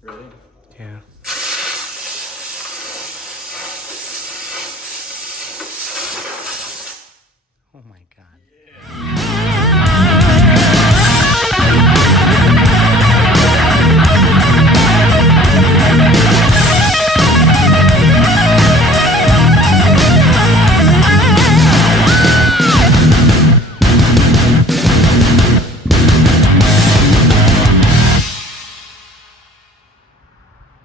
Really? Yeah. Oh my God.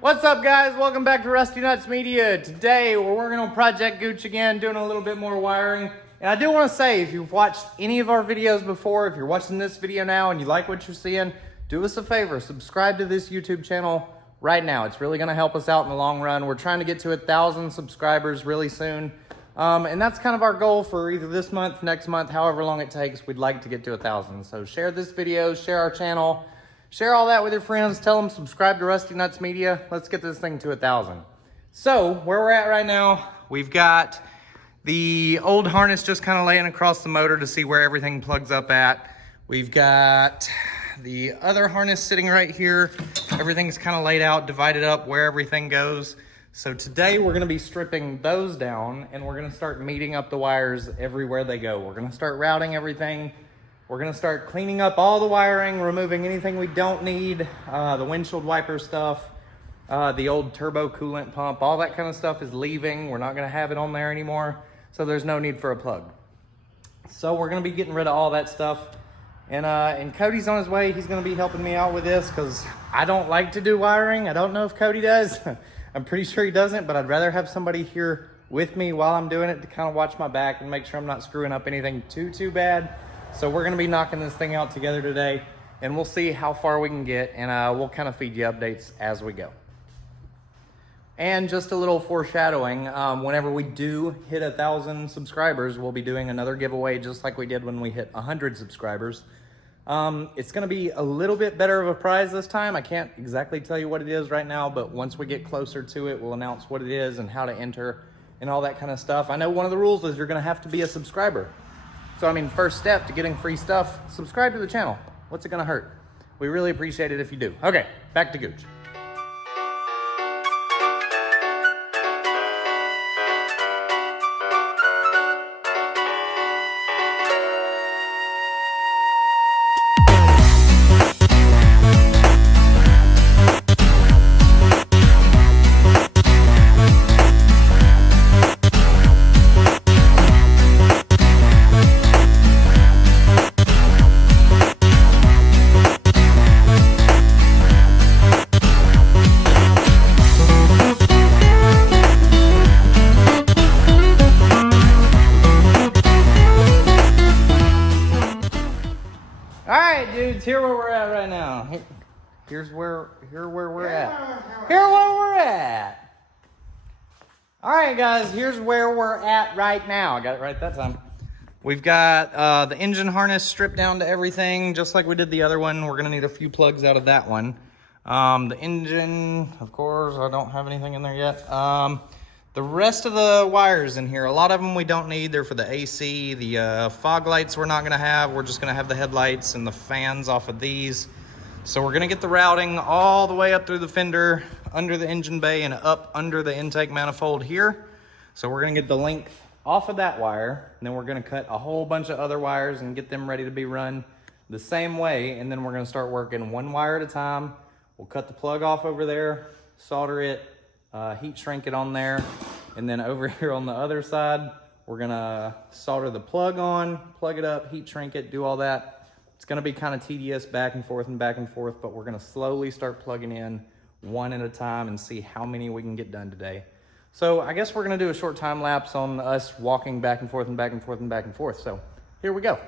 What's up, guys? Welcome back to Rusty Nuts Media. Today we're working on Project Gewch again, doing a little bit more wiring. And I do want to say, if you've watched any of our videos before, if you're watching this video now and you like what you're seeing, do us a favor, subscribe to this YouTube channel right now. It's really going to help us out in the long run. We're trying to get to 1,000 subscribers really soon. And that's kind of our goal for either this month, next month, however long it takes. We'd like to get to 1,000. So share this video, share our channel. Share all that with your friends. Tell them subscribe to Rusty Nuts Media. Let's get this thing to 1,000. So where we're at right now, we've got the old harness just kind of laying across the motor to see where everything plugs up at. We've got the other harness sitting right here. Everything's kind of laid out, divided up where everything goes. So today we're going to be stripping those down and we're going to start meeting up the wires everywhere they go. We're going to start routing everything. We're gonna start cleaning up all the wiring, removing anything we don't need, the windshield wiper stuff, the old turbo coolant pump, all that kind of stuff is leaving. We're not gonna have it on there anymore, so there's no need for a plug. So we're gonna be getting rid of all that stuff. And Cody's on his way. He's gonna be helping me out with this because I don't like to do wiring. I don't know if Cody does. I'm pretty sure he doesn't, but I'd rather have somebody here with me while I'm doing it to kind of watch my back and make sure I'm not screwing up anything too bad. So we're gonna be knocking this thing out together today and we'll see how far we can get and we'll kind of feed you updates as we go. And just a little foreshadowing, whenever we do hit 1,000 subscribers, we'll be doing another giveaway just like we did when we hit 100 subscribers. It's gonna be a little bit better of a prize this time. I can't exactly tell you what it is right now, but once we get closer to it, we'll announce what it is and how to enter and all that kind of stuff. I know one of the rules is you're gonna have to be a subscriber. So, I mean, first step to getting free stuff, subscribe to the channel. What's it gonna hurt? We really appreciate it if you do. Okay, back to Gewch. Here where we're at right now. Here where we're at. Here where we're at. All right, guys, here's where we're at right now. I got it right that time. We've got the engine harness stripped down to everything, just like we did the other one. We're gonna need a few plugs out of that one. The engine, of course, I don't have anything in there yet. The rest of the wires in here, a lot of them we don't need. They're for the AC. The fog lights we're not gonna have. We're just gonna have the headlights and the fans off of these. So we're gonna get the routing all the way up through the fender, under the engine bay, and up under the intake manifold here. So we're gonna get the length off of that wire, and then we're gonna cut a whole bunch of other wires and get them ready to be run the same way, and then we're gonna start working one wire at a time. We'll cut the plug off over there, solder it, heat shrink it on there, and then over here on the other side we're gonna solder the plug on, plug it up, heat shrink it, do all that. It's gonna be kind of tedious back and forth, but we're gonna slowly start plugging in one at a time and see how many we can get done today. So I guess we're gonna do a short time lapse on us walking back and forth. So here we go.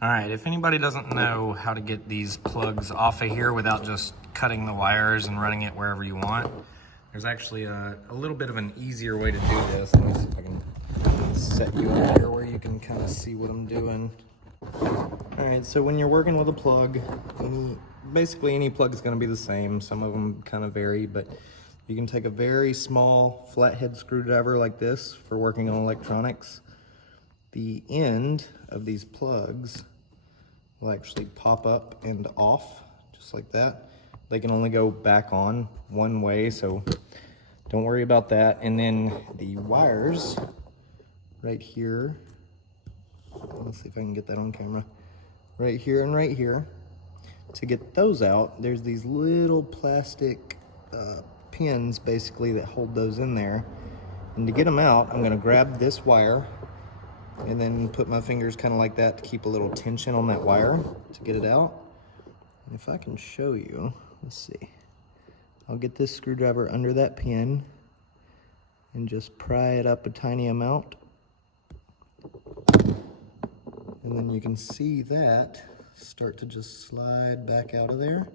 All right, if anybody doesn't know how to get these plugs off of here without just cutting the wires and running it wherever you want, there's actually a little bit of an easier way to do this. Let me see if I can set you up here where you can kind of see what I'm doing. All right, so when you're working with a plug, basically any plug is going to be the same. Some of them kind of vary, but you can take a very small flathead screwdriver like this for working on electronics. The end of these plugs will actually pop up and off, just like that. They can only go back on one way, so don't worry about that. And then the wires right here, let's see if I can get that on camera, right here and right here. To get those out, there's these little plastic pins basically that hold those in there. And to get them out, I'm gonna grab this wire and then put my fingers kind of like that to keep a little tension on that wire to get it out. And if I can show you, let's see. I'll get this screwdriver under that pin and just pry it up a tiny amount. And then you can see that start to just slide back out of there,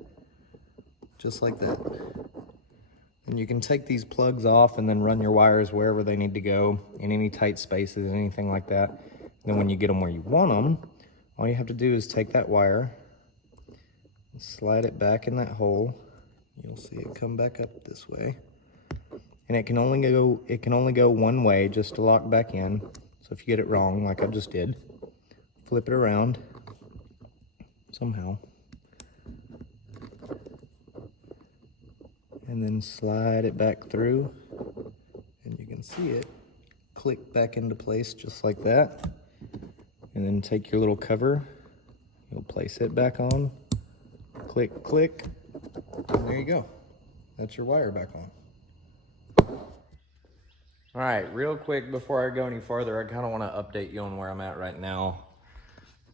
just like that. And you can take these plugs off and then run your wires wherever they need to go, in any tight spaces, anything like that. And then when you get them where you want them, all you have to do is take that wire, slide it back in that hole. You'll see it come back up this way. And it can only go one way just to lock back in. So if you get it wrong, like I just did, flip it around somehow. And then slide it back through. And you can see it click back into place just like that. And then take your little cover, you'll place it back on, click, click, and there you go. That's your wire back on. All right, real quick before I go any farther, I kind of want to update you on where I'm at right now.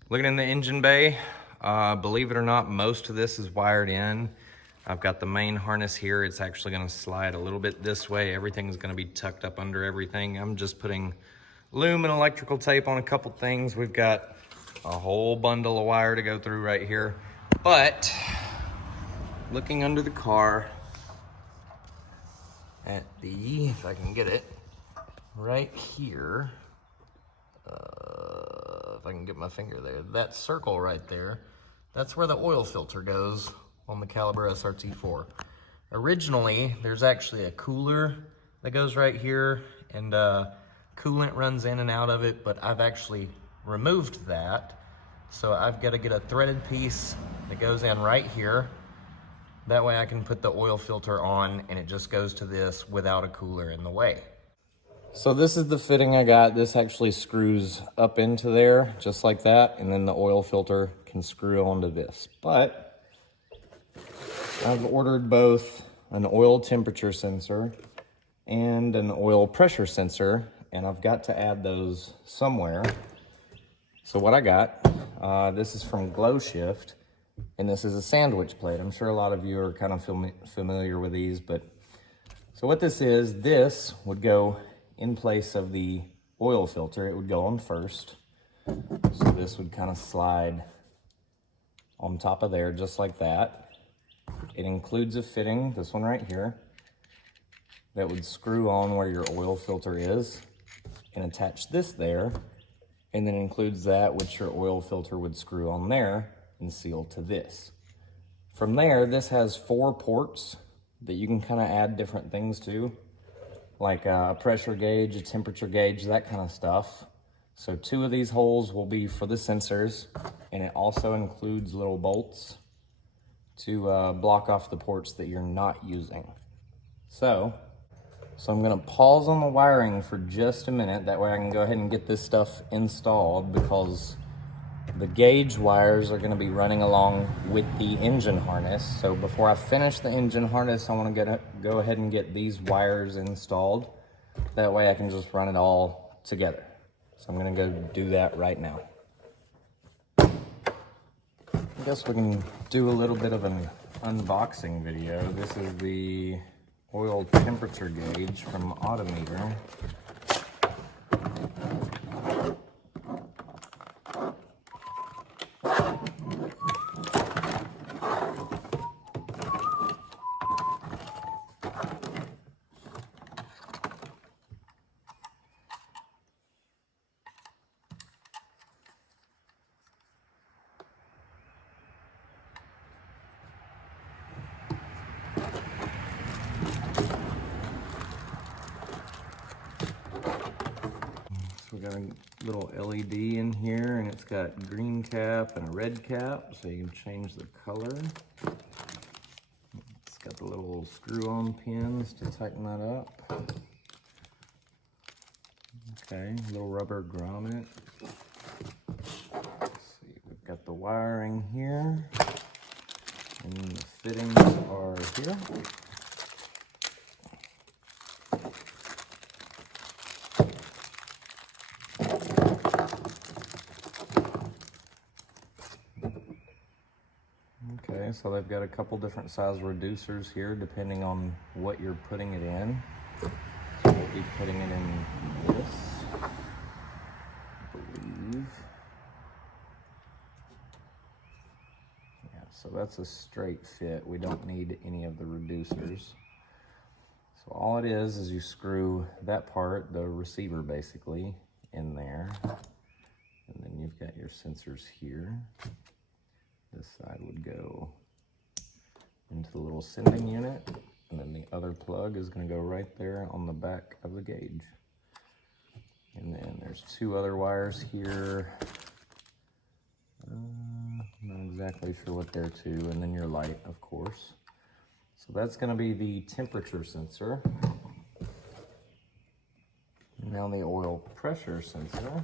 Looking in the engine bay, believe it or not, most of this is wired in. I've got the main harness here. It's actually going to slide a little bit this way. Everything's going to be tucked up under everything. I'm just putting loom and electrical tape on a couple things. We've got a whole bundle of wire to go through right here. But looking under the car at the, if I can get it, right here, if I can get my finger there, that circle right there, that's where the oil filter goes on the Caliber SRT4. Originally, there's actually a cooler that goes right here, and coolant runs in and out of it, but I've actually removed that. So I've got to get a threaded piece that goes in right here. That way I can put the oil filter on and it just goes to this without a cooler in the way. So this is the fitting I got. This actually screws up into there just like that, and then the oil filter can screw onto this. But I've ordered both an oil temperature sensor and an oil pressure sensor, and I've got to add those somewhere. So what I got, this is from Gewch, and this is a sandwich plate. I'm sure a lot of you are kind of familiar with these, but so what this would go in place of the oil filter. It would go on first. So this would kind of slide on top of there just like that. It includes a fitting, this one right here, that would screw on where your oil filter is and attach this there, and then includes that which your oil filter would screw on there and seal to this. From there, this has 4 ports that you can kind of add different things to, like a pressure gauge, a temperature gauge, that kind of stuff. So 2 of these holes will be for the sensors, and it also includes little bolts to block off the ports that you're not using. So I'm gonna pause on the wiring for just a minute. That way I can go ahead and get this stuff installed, because the gauge wires are gonna be running along with the engine harness. So before I finish the engine harness, I wanna go ahead and get these wires installed. That way I can just run it all together. So I'm gonna go do that right now. I guess we can do a little bit of an unboxing video. This is the oil temperature gauge from Autometer. We got a little LED in here, and it's got green cap and a red cap, so you can change the color. Got the little screw-on pins to tighten that up. Okay, little rubber grommet. Let's see, we've got the wiring here, and the fittings are here. Okay, so they've got a couple different size reducers here depending on what you're putting it in. So we'll be putting it in this, I believe. Yeah, so that's a straight fit. We don't need any of the reducers. So all it is you screw that part, the receiver basically, in there. And then you've got your sensors here. This side would go into the little sending unit, and then the other plug is going to go right there on the back of the gauge. And then there's two other wires here. Not exactly sure what they're to, and then your light, of course. So that's going to be the temperature sensor. Now the oil pressure sensor.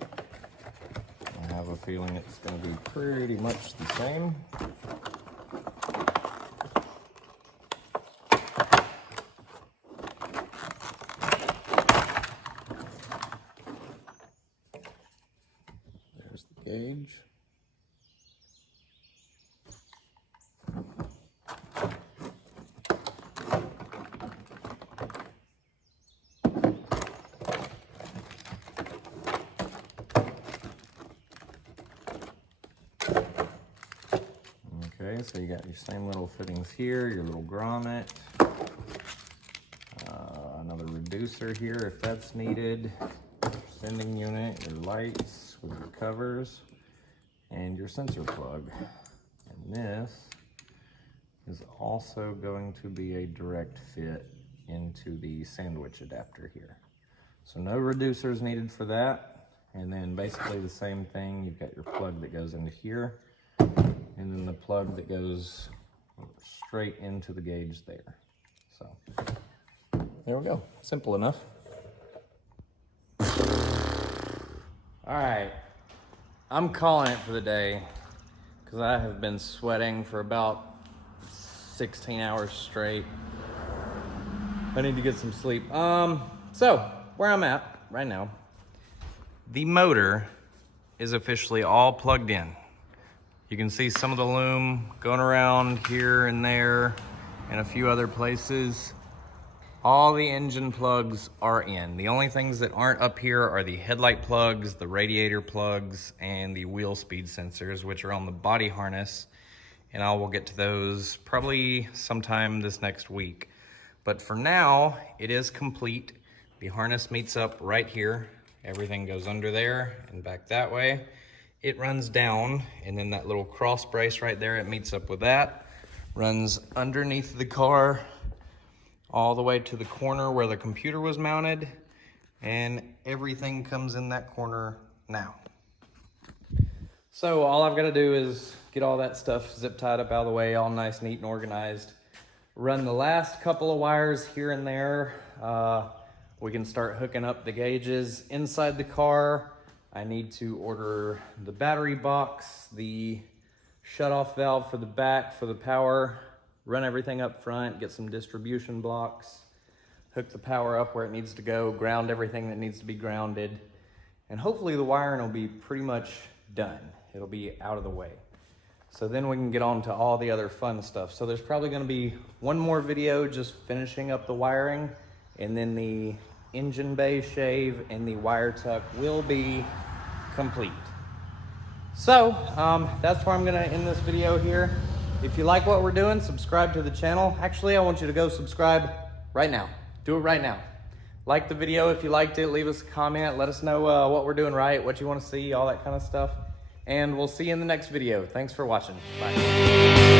I have a feeling it's going to be pretty much the same. There's the gauge. Okay, so you got your same little fittings here, your little grommet, another reducer here if that's needed, your sending unit, your lights with your covers, and your sensor plug. And this is also going to be a direct fit into the sandwich adapter here. So no reducers needed for that. And then basically the same thing, you've got your plug that goes into here, and then the plug that goes straight into the gauge there. So there we go, simple enough. All right, I'm calling it for the day because I have been sweating for about 16 hours straight. I need to get some sleep. So where I'm at right now, the motor is officially all plugged in. You can see some of the loom going around here and there and a few other places. All the engine plugs are in. The only things that aren't up here are the headlight plugs, the radiator plugs, and the wheel speed sensors, which are on the body harness. And I will get to those probably sometime this next week. But for now, it is complete. The harness meets up right here. Everything goes under there and back that way. It runs down, and then that little cross brace right there, it meets up with that. Runs underneath the car all the way to the corner where the computer was mounted, and everything comes in that corner now. So all I've got to do is get all that stuff zip tied up out of the way, all nice, neat, and organized. Run the last couple of wires here and there. We can start hooking up the gauges inside the car. I need to order the battery box, the shutoff valve for the back for the power, run everything up front, get some distribution blocks, hook the power up where it needs to go, ground everything that needs to be grounded, and hopefully the wiring will be pretty much done. It'll be out of the way. So then we can get on to all the other fun stuff. So there's probably gonna be one more video just finishing up the wiring, and then the engine bay shave and the wire tuck will be complete. So that's where I'm gonna end this video here. If you like what we're doing, subscribe to the channel. Actually, I want you to go subscribe right now. Do it right now. Like the video if you liked it, leave us a comment, let us know what we're doing right, what you want to see, all that kind of stuff. And we'll see you in the next video. Thanks for watching. Bye.